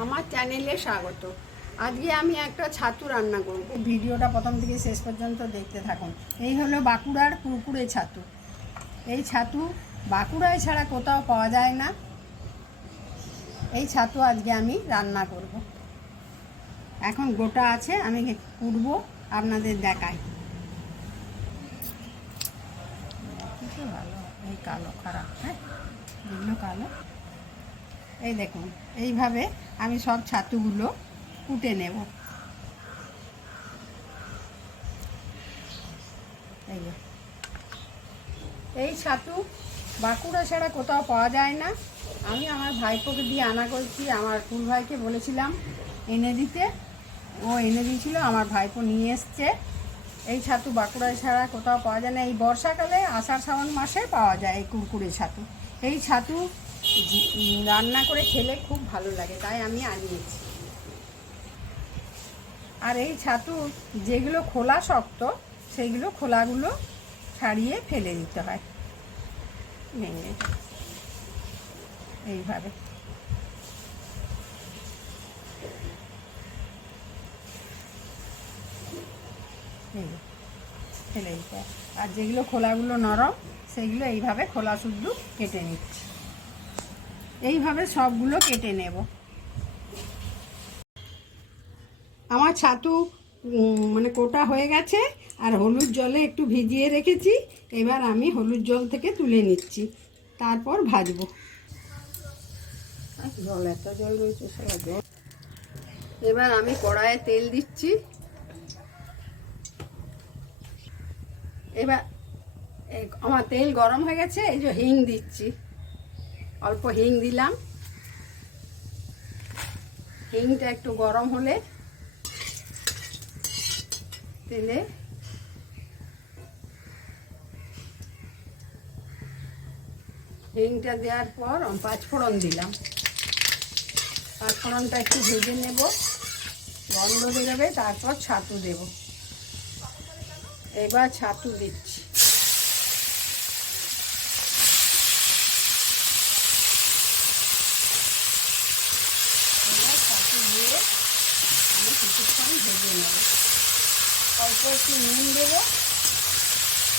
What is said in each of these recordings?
আমার চ্যানেলে স্বাগত। আজকে আমি একটা ছাতু রান্না করব। ভিডিওটা প্রথম থেকে শেষ পর্যন্ত দেখতে থাকুন। এই হলো বাঁকুড়ার কুরকুরে ছাতু। এই ছাতু বাঁকুড়ায় ছাড়া কোথাও পাওয়া যায় না। এই ছাতু আজকে আমি রান্না করব। এখন গোটা আছে, আমি কুটব, আপনাদের দেখাই। ভালো, এই কালো খারাপ, হ্যাঁ এগুলো কালো। এই দেখুন, এইভাবে আমি সব ছাতুগুলো কুটে নেব। এই ছাতু বাঁকুড়া ছাড়া কোথাও পাওয়া যায় না। আমি আমার ভাইপোকে দিয়ে আনা করছি। আমার ফুল ভাইকে বলেছিলাম এনে দিতে, ও এনে দিয়েছিল। আমার ভাইপো নিয়ে এসছে। এই ছাতু বাঁকুড়া ছাড়া কোথাও পাওয়া যায় না। এই বর্ষাকালে আষাঢ় শ্রাবণ মাসে পাওয়া যায় এই কুরকুরে ছাতু। এই ছাতু রান্না করে খেলে খুব ভালো লাগে, তাই আমি আনিয়েছি। আর এই ছাতু যেগুলো খোলা শক্ত, সেইগুলো খোলাগুলো ছাড়িয়ে ফেলে দিতে হয় ভেঙে এইভাবে। ফেলে দিতে হয়। আর যেগুলো খোলাগুলো নরম, সেগুলো এইভাবে খোলা শুদ্ধ কেটে নিচ্ছি। এইভাবে সবগুলো কেটে নেব। আমার ছাতু মানে কোটা হয়ে গেছে, আর হলুদ জলে একটু ভিজিয়ে রেখেছি। এবার আমি হলুদ জল থেকে তুলে নিচ্ছি, তারপর ভাজবো। জল, এত জল রয়েছে সারা জল। এবার আমি কড়াইয়ে তেল দিচ্ছি। এবার আমার তেল গরম হয়ে গেছে, এই যে হিং দিচ্ছি। অল্প হিং দিলাম। হিংটা একটু গরম হলে তেলে হিংটা দেওয়ার পর পাঁচফোড়ন দিলাম। পাঁচফোড়নটা একটু ভেজে নেব, গন্ধ বেরোবে, তারপর ছাতু দেব। এবার ছাতু দিচ্ছি। এবার ছাতু দিয়ে আমি কিছুক্ষণ ভেজে নেব। অল্প একটু নুন দেবো,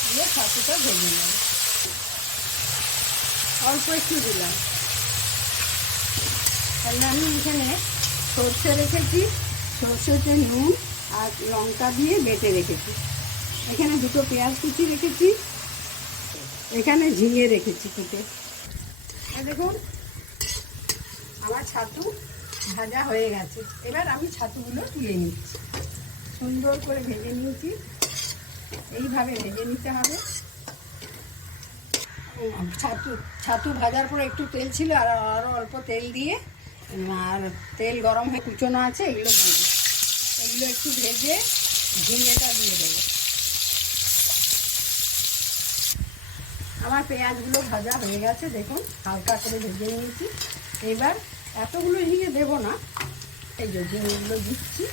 দিয়ে ছাতুটা ভেজে নেব। অল্প একটু দিলাম, তাহলে আমি এখানে সর্ষে রেখেছি, সর্ষেতে নুন আর লঙ্কা দিয়ে বেটে রেখেছি। এখানে দুটো পেঁয়াজ কুচি রেখেছি, এখানে ঝিঙে রেখেছি কুটে। দেখুন, আমার ছাতু ভাজা হয়ে গেছে। এবার আমি ছাতুগুলো তুলে নিচ্ছি। সুন্দর করে ভেজে নিয়েছি, এইভাবে ভেজে নিতে হবে। ছাতু ভাজার পরে একটু তেল ছিল, আর আরও অল্প তেল দিয়ে, আর তেল গরম হয়ে কুচোনো আছে, এগুলো দিয়ে দিই। এগুলো একটু ভেজে ঝিঙেটা দিয়ে দেবো। আমার পেঁয়াজগুলো ভাজা হয়ে গেছে, দেখুন হালকা করে ভেজে নিয়েছি। এবার এতগুলো ঝিঙে দেবো না, এই যে ঝিঙেগুলো দিচ্ছি।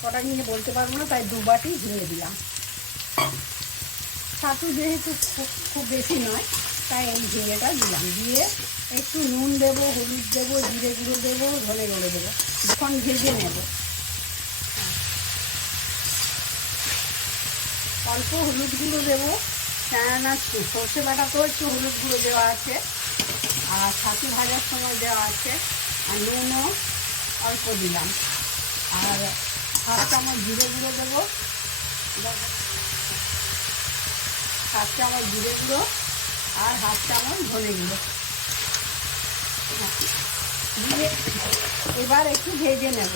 কটা ঝিঙে বলতে পারবো না, তাই 2 বাটি ঝিঙে দিলাম। ছাতু যেহেতু খুব বেশি নয়, তাই এই ঝিঙেটা দিলাম। দিয়ে একটু নুন দেবো, হলুদ দেবো, জিরে গুঁড়ো দেবো, ধনে গুঁড়ো দেবো। এখন ভেজে নেব। অল্প হলুদ গুঁড়ো দেবো, কেননা সর্ষে বাটাতেও একটু হলুদ গুঁড়ো দেওয়া আছে, আর ছাতু ভাজার সময় দেওয়া আছে। আর নুনও অল্প দিলাম। আর 1/2 চামচ জিরে গুঁড়ো দেবো, 1/2 চামচ জিরে গুঁড়ো, আর 1/2 চামচ ধনে গুঁড়ো দিয়ে এবার একটু ভেজে নেব।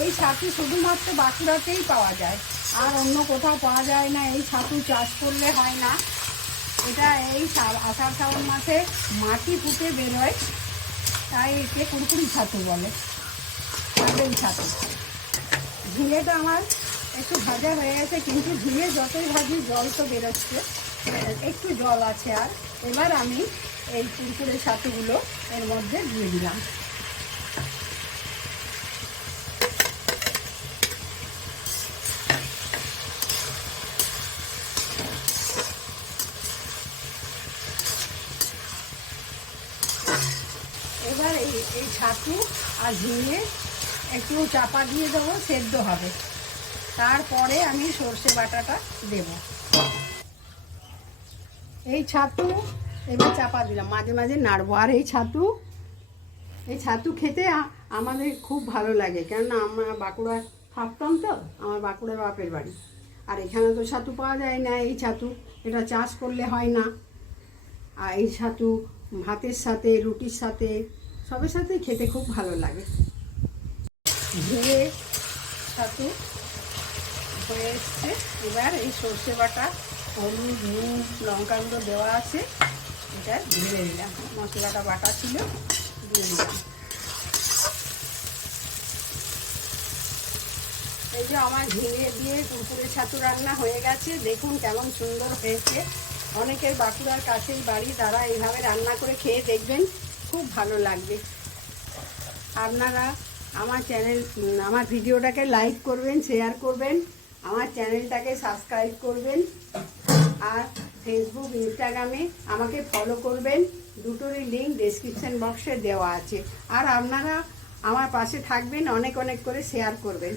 এই ছাতু শুধুমাত্র বাঁকুড়াতেই পাওয়া যায়, আর অন্য কোথাও পাওয়া যায় না। এই ছাতু চাষ করলে হয় না। এটা এই আষাঢ় শ্রাবণ মাসে মাটি ফুটে বেরোয়, তাই একে কুরকুরি ছাতু বলে। এই ছাতু ঝিঙেটা আমার একটু ভাজা হয়ে গেছে, কিন্তু ঝিঙে যতই ভাজি জল তো বেরোচ্ছে, একটু জল আছে। আর এবার আমি এই কুরকুরে ছাতুগুলো এর মধ্যে দিয়ে দিলাম। এবার এই এই ছাতু আর ঝিঙে একটু চাপা দিয়ে দেবো, সেদ্ধ হবে। তারপরে আমি সর্ষে বাটাটা দেব। এই ছাতু এবার চাপা দিলাম, মাঝে মাঝে নাড়বো। আর এই ছাতু খেতে আমাদের খুব ভালো লাগে, কেননা আমরা বাঁকুড়ায় থাকতাম তো, আমার বাঁকুড়ার বাপের বাড়ি। আর এখানে তো ছাতু পাওয়া যায় না, এই ছাতু এটা চাষ করলে হয় না। আর এই ছাতু ভাতের সাথে, রুটির সাথে, সবের সাথে খেতে খুব ভালো লাগে। ঝিঙে ছাতু হয়ে এসছে। এবার এই সর্ষে বাটা, হলুদ, নুন, লঙ্কা গুঁড়ো দেওয়া আছে, এটা ঢেলে দিলাম। মশলাটা বাটা ছিল, দিয়ে দিলাম। এই যে আমার ঝিঙে দিয়ে কুরকুরে ছাতু রান্না হয়ে গেছে, দেখুন কেমন সুন্দর হয়েছে। অনেকের বাঁকুড়ার কাছেই বাড়ি, তারা এইভাবে রান্না করে খেয়ে দেখবেন, খুব ভালো লাগবে। আপনারা আমার ভিডিওটাকে লাইক করবেন, শেয়ার করবেন, আমার চ্যানেলটাকে সাবস্ক্রাইব করবেন, আর ফেসবুক, ইনস্টাগ্রামে আমাকে ফলো করবেন। দুটোরই লিঙ্ক ডেসক্রিপশন বক্সে দেওয়া আছে। আর আপনারা আমার পাশে থাকবেন, অনেক অনেক করে শেয়ার করবেন।